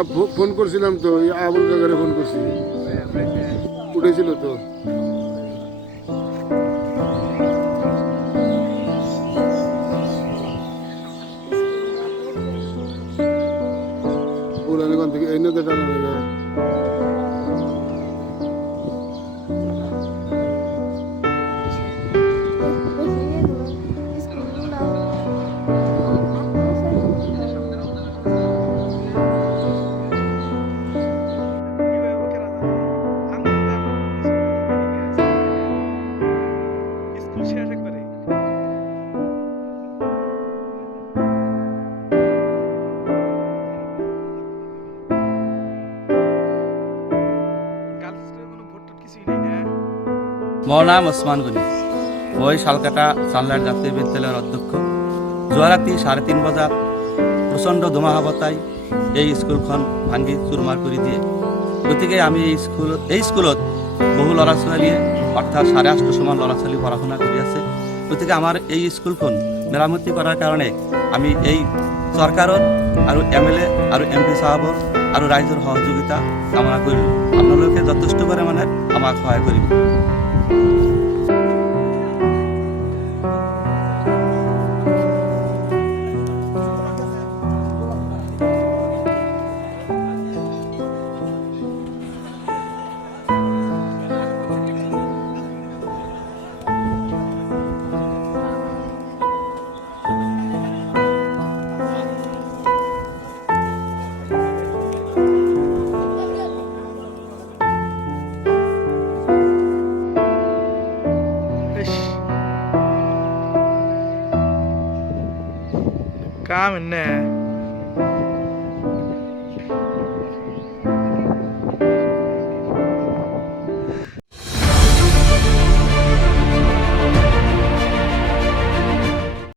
না ফোন করছিলাম তো, আবুল কাকারে ফোন করছি, উঠেছিল তো। পুরানি থেকে এই নদী টানা যায়। মোর নাম ওসমান গনি। মই শালকাটা সানলাইট জাতীয় বিদ্যালয়ের অধ্যক্ষ। যোৱা ৰাতি 3:30 বজাত প্ৰচণ্ড ধুমুহাবতাই এই স্কুলখন ভাঙি চুৰমাৰ কৰি দিয়ে। গতিকে আমি এই স্কুলত বহু ল'ৰা ছোৱালীয়ে অৰ্থাৎ 850 মান ল'ৰা ছোৱালী পঢ়া শুনা কৰি আছে। গতিকে আমাৰ এই স্কুলখন মেৰামতি কৰাৰ কাৰণে আমি এই চৰকাৰৰ আৰু MLA আৰু MP সাহেবৰ আৰু ৰাইজৰ সহযোগিতা কামনা কৰিলোঁ। আপোনালোকে যথেষ্ট পৰিমাণে আমাক সহায় কৰিব। काम है